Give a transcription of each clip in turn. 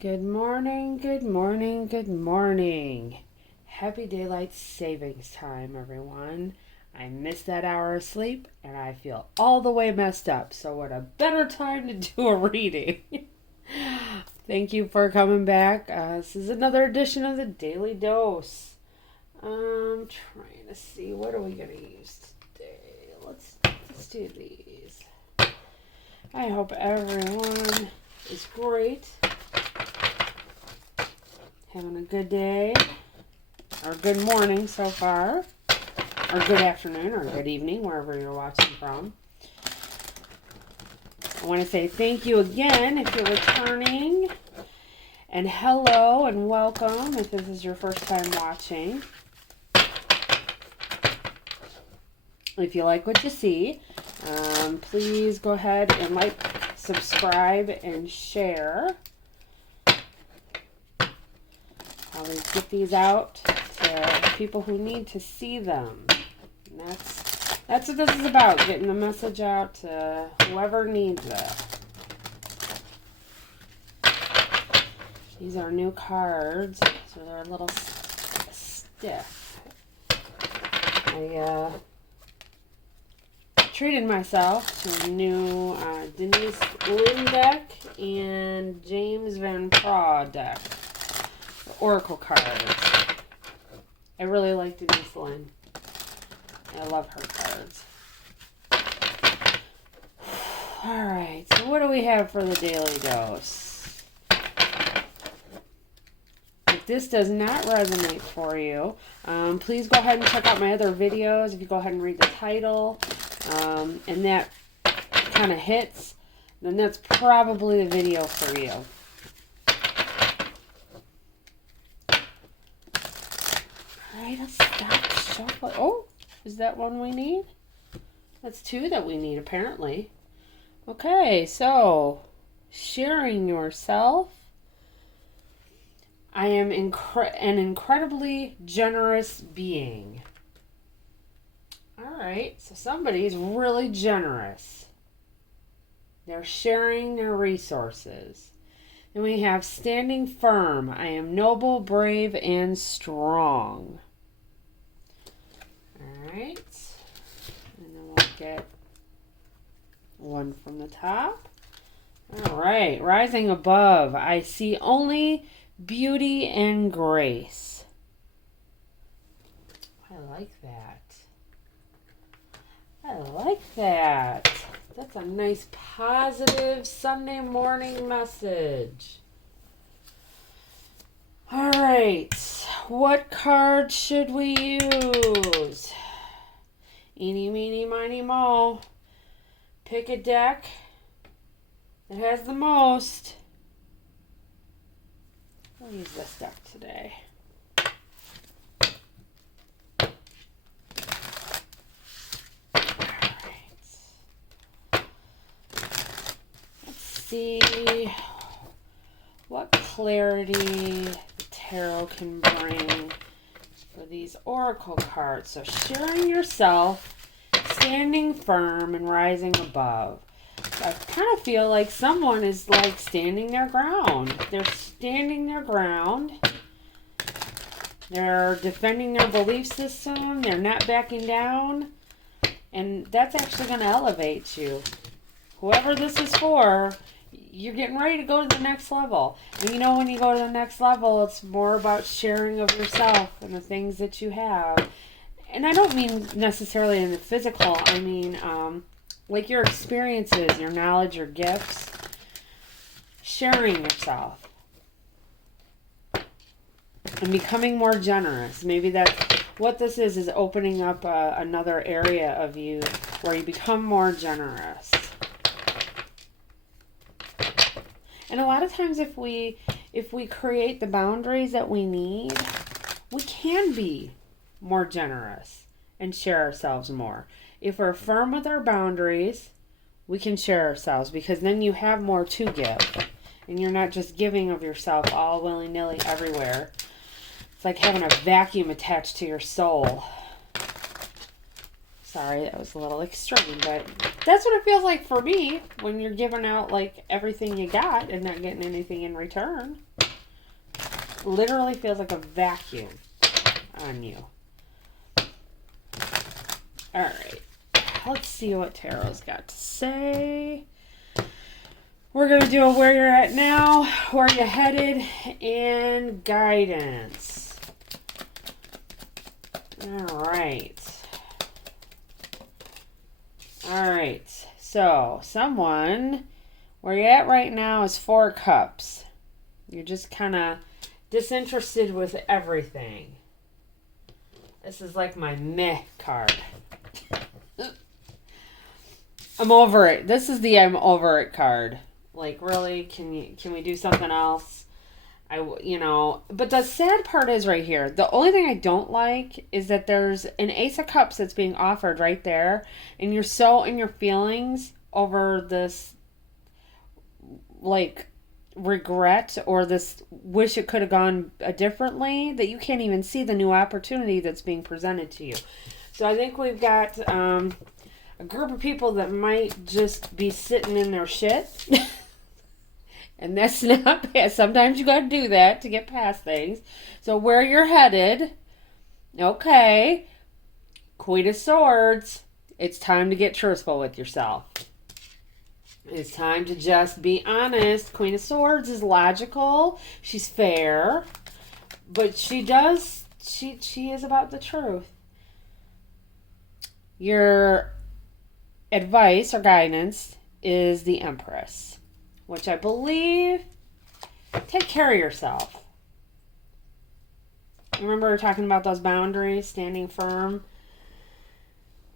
Good morning, good morning, good morning. Happy daylight savings time, everyone. I missed that hour of sleep and I feel all the way messed up. So, what a better time to do a reading. Thank you for coming back. This is another edition of the Daily Dose. I'm trying to see what are we going to use today. Let's do these. I hope everyone is great. Having a good day, or good morning so far, or good afternoon, or good evening, wherever you're watching from. I want to say thank you again if you're returning, and hello and welcome if this is your first time watching. If you like what you see, please go ahead and like, subscribe, and share. Always get these out to people who need to see them. And that's what this is about, getting the message out to whoever needs it. These are new cards, so they're a little stiff. I treated myself to a new Denise Lynn deck and James Van Praagh deck. Oracle cards. I really like Denise Lynn. I love her cards. Alright, so what do we have for the Daily Dose? If this does not resonate for you, please go ahead and check out my other videos. If you go ahead and read the title, and that kind of hits, then that's probably the video for you. Alright, let's stop shuffling. Oh, is that one we need? That's two that we need, apparently. Okay, so, sharing yourself. I am an incredibly generous being. Alright, so somebody's really generous. They're sharing their resources. Then we have standing firm. I am noble, brave, and strong. Alright. And then we'll get one from the top. Alright. Rising above. I see only beauty and grace. I like that. I like that. That's a nice positive Sunday morning message. Alright, what card should we use? Eeny, meeny, miny, moe. Pick a deck that has the most. I'll use this deck today. See what clarity the tarot can bring for these oracle cards. So sharing yourself, standing firm, and rising above. So I kind of feel like someone is like standing their ground. They're standing their ground. They're defending their belief system. They're not backing down. And that's actually going to elevate you. Whoever this is for, you're getting ready to go to the next level. And you know, when you go to the next level, it's more about sharing of yourself and the things that you have. And I don't mean necessarily in the physical. I mean, like your experiences, your knowledge, your gifts. Sharing yourself. And becoming more generous. Maybe that's what this is opening up another area of you where you become more generous. And a lot of times if we create the boundaries that we need, we can be more generous and share ourselves more. If we're firm with our boundaries, we can share ourselves because then you have more to give. And you're not just giving of yourself all willy-nilly everywhere. It's like having a vacuum attached to your soul. Sorry, that was a little extreme, but that's what it feels like for me when you're giving out like everything you got and not getting anything in return. literally feels like a vacuum on you. All right. Let's see what Tarot's got to say. We're going to do a where you're at now, where you headed, and guidance. All right. All right. So, someone, where you're at right now is 4 Cups. You're just kind of disinterested with everything. This is like my meh card. I'm over it. This is the I'm over it card. Like, really? Can we do something else? But the sad part is right here. The only thing I don't like is that there's an Ace of Cups that's being offered right there, and you're so in your feelings over this, like, regret or this wish it could have gone differently that you can't even see the new opportunity that's being presented to you. So I think we've got a group of people that might just be sitting in their shit. And that's not bad. Sometimes you got to do that to get past things. So where you're headed, okay, Queen of Swords, it's time to get truthful with yourself. It's time to just be honest. Queen of Swords is logical. She's fair. But she is about the truth. Your advice or guidance is the Empress, which I believe, take care of yourself. Remember we were talking about those boundaries, standing firm.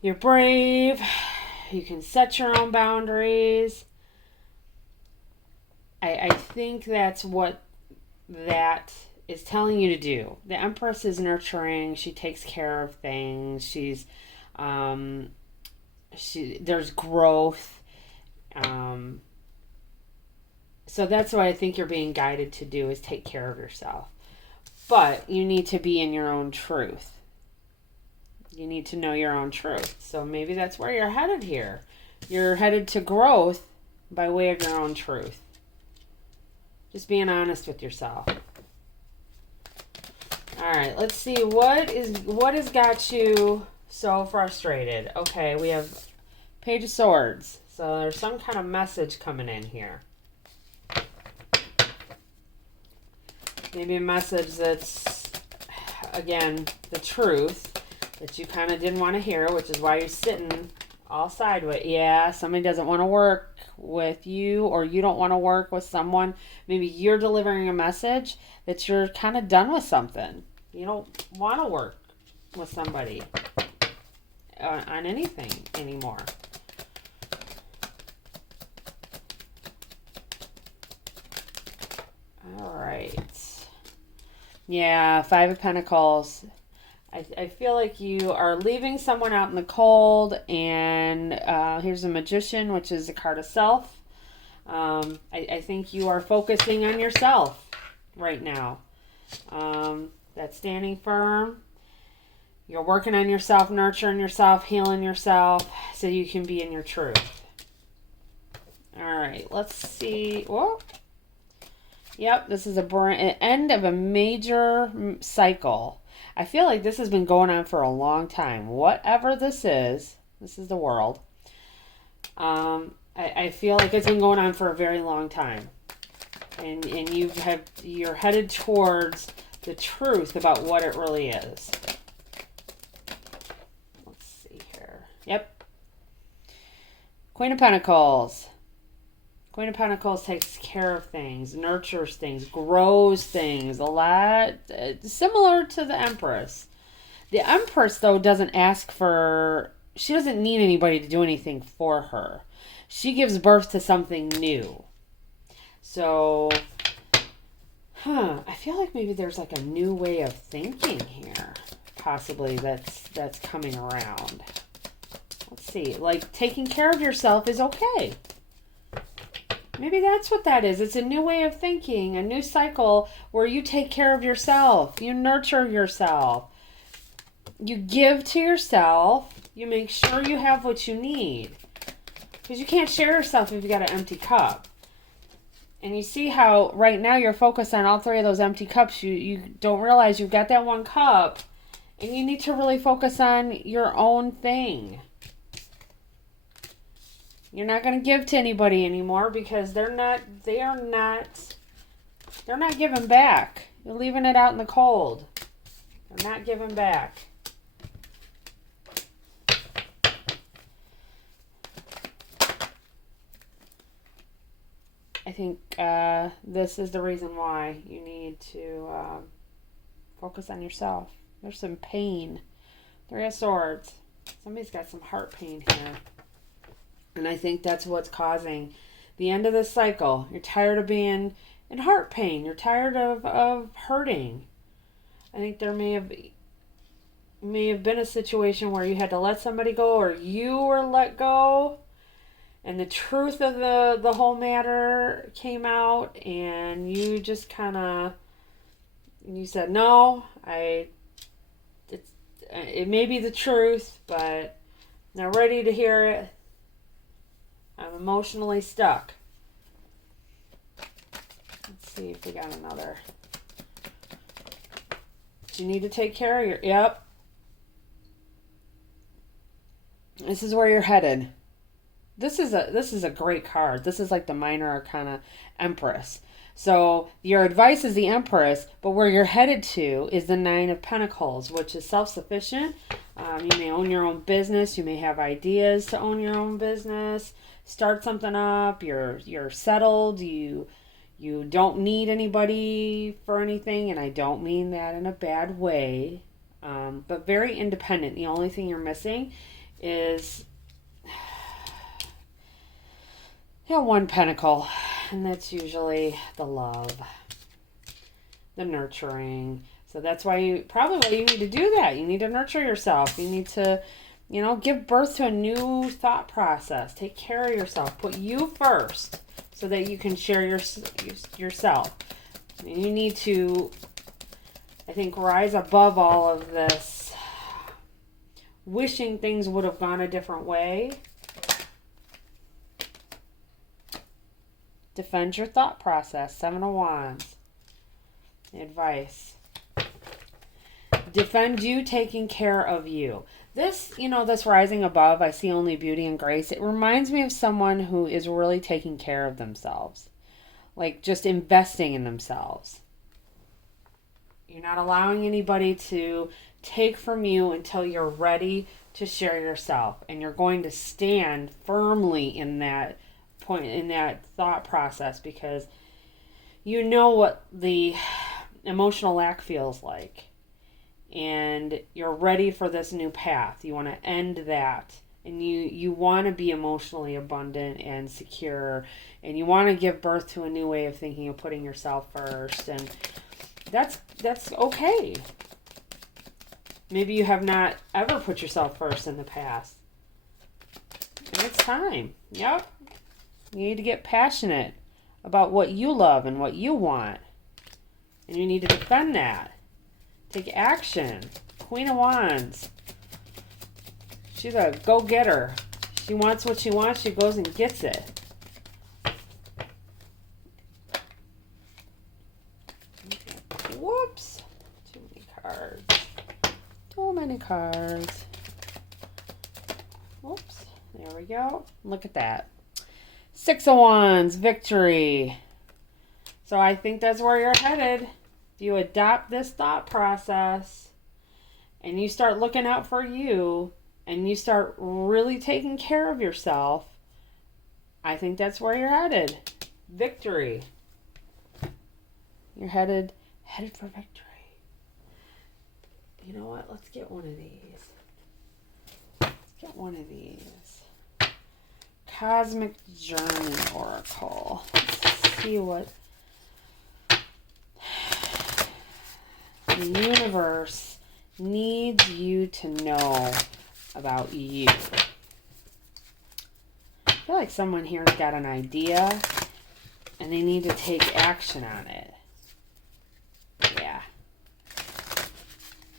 You're brave. You can set your own boundaries. I think that's what that is telling you to do. The Empress is nurturing. She takes care of things. There's growth. So that's what I think you're being guided to do, is take care of yourself. But you need to be in your own truth. You need to know your own truth. So maybe that's where you're headed here. You're headed to growth by way of your own truth. Just being honest with yourself. All right, let's see what has got you so frustrated. Okay, we have Page of Swords. So there's some kind of message coming in here. Maybe a message that's, again, the truth that you kind of didn't want to hear, which is why you're sitting all sideways. Yeah, somebody doesn't want to work with you, or you don't want to work with someone. Maybe you're delivering a message that you're kind of done with something. You don't want to work with somebody on anything anymore. All right. Yeah, 5 of Pentacles. I feel like you are leaving someone out in the cold, and here's a Magician, which is a card of self. I think you are focusing on yourself right now. That's standing firm. You're working on yourself, nurturing yourself, healing yourself, so you can be in your truth. All right, let's see. Whoa. Yep, this is an end of a major cycle. I feel like this has been going on for a long time. Whatever this is the world. I feel like it's been going on for a very long time. And you're headed towards the truth about what it really is. Let's see here. Yep. Queen of Pentacles. Queen of Pentacles takes care of things, nurtures things, grows things, a lot similar to the Empress. The Empress, though, she doesn't need anybody to do anything for her. She gives birth to something new. So, I feel like maybe there's like a new way of thinking here, possibly that's coming around. Let's see, like taking care of yourself is okay. Maybe that's what that is. It's a new way of thinking, a new cycle where you take care of yourself. You nurture yourself. You give to yourself. You make sure you have what you need. Because you can't share yourself if you got an empty cup. And you see how right now you're focused on all three of those empty cups. You don't realize you've got that one cup, and you need to really focus on your own thing. You're not going to give to anybody anymore because they're not giving back. You're leaving it out in the cold. They're not giving back. I think this is the reason why you need to focus on yourself. There's some pain. Three of Swords. Somebody's got some heart pain here. And I think that's what's causing the end of this cycle. You're tired of being in heart pain. You're tired of hurting. I think there may have been a situation where you had to let somebody go, or you were let go, and the truth of the whole matter came out, and you just kind of, you said, no, it may be the truth, but I'm not ready to hear it. I'm emotionally stuck. Let's see if we got another. You need to take care of yep. This is where you're headed. This is a great card. This is like the minor arcana Empress. So your advice is the Empress, but where you're headed to is the Nine of Pentacles, which is self-sufficient. You may own your own business. You may have ideas to own your own business. Start something up. You're settled. You don't need anybody for anything, and I don't mean that in a bad way. But very independent. The only thing you're missing is one pentacle, and that's usually the love, the nurturing. So that's why you need to do that. You need to nurture yourself. You need to, give birth to a new thought process. Take care of yourself. Put you first so that you can share yourself. And you need to, I think, rise above all of this wishing things would have gone a different way. Defend your thought process. Seven of Wands. Advice. Defend you taking care of you. This, this rising above, I see only beauty and grace. It reminds me of someone who is really taking care of themselves. Like just investing in themselves. You're not allowing anybody to take from you until you're ready to share yourself. And you're going to stand firmly in that point, in that thought process, because you know what the emotional lack feels like, and you're ready for this new path. You want to end that, and you want to be emotionally abundant and secure, and you want to give birth to a new way of thinking, of putting yourself first, and that's okay. Maybe you have not ever put yourself first in the past, and it's time. Yep. You need to get passionate about what you love and what you want. And you need to defend that. Take action. Queen of Wands. She's a go-getter. She wants what she wants. She goes and gets it. Whoops. Too many cards. Too many cards. Whoops. There we go. Look at that. Six of Wands, victory. So I think that's where you're headed. If you adopt this thought process and you start looking out for you and you start really taking care of yourself, I think that's where you're headed. Victory. You're headed for victory. You know what? Let's get one of these. Cosmic Journey Oracle. Let's see what the universe needs you to know about you. I feel like someone here's got an idea and they need to take action on it. Yeah.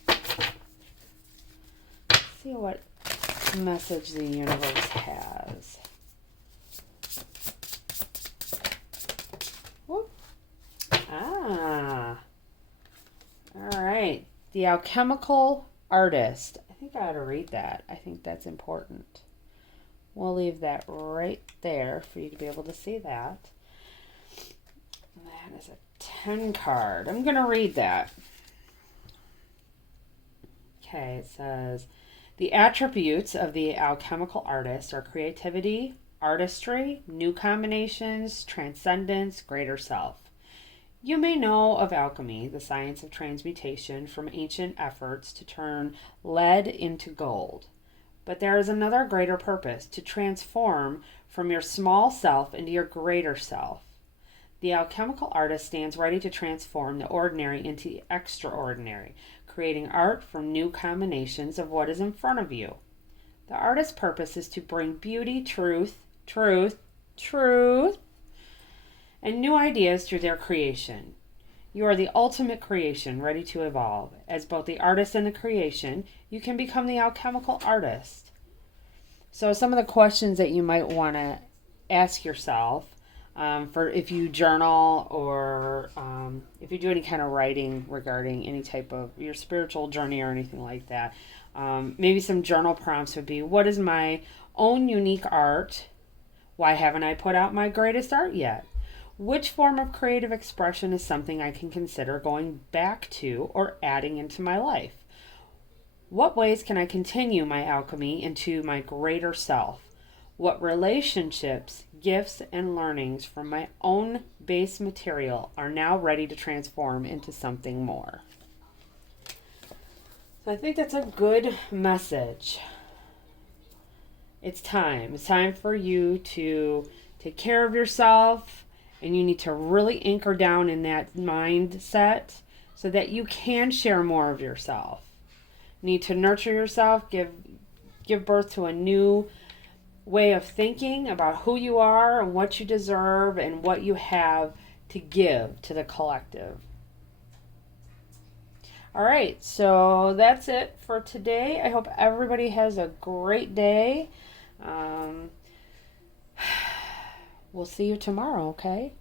Let's see what message the universe has. The alchemical artist. I think I ought to read that. I think that's important. We'll leave that right there for you to be able to see that. That is a 10 card. I'm going to read that. Okay, it says, the attributes of the alchemical artist are creativity, artistry, new combinations, transcendence, greater self. You may know of alchemy, the science of transmutation, from ancient efforts to turn lead into gold. But there is another greater purpose, to transform from your small self into your greater self. The alchemical artist stands ready to transform the ordinary into the extraordinary, creating art from new combinations of what is in front of you. The artist's purpose is to bring beauty, truth, and new ideas through their creation. You are the ultimate creation, ready to evolve. As both the artist and the creation, you can become the alchemical artist. So some of the questions that you might want to ask yourself, for if you journal or if you do any kind of writing regarding any type of your spiritual journey or anything like that, maybe some journal prompts would be, what is my own unique art? Why haven't I put out my greatest art yet? Which form of creative expression is something I can consider going back to or adding into my life? What ways can I continue my alchemy into my greater self? What relationships, gifts, and learnings from my own base material are now ready to transform into something more? So I think that's a good message. It's time. It's time for you to take care of yourself, and you need to really anchor down in that mindset so that you can share more of yourself. You need to nurture yourself, give birth to a new way of thinking about who you are and what you deserve and what you have to give to the collective. All right, so that's it for today. I hope everybody has a great day. We'll see you tomorrow, okay?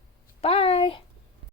Bye.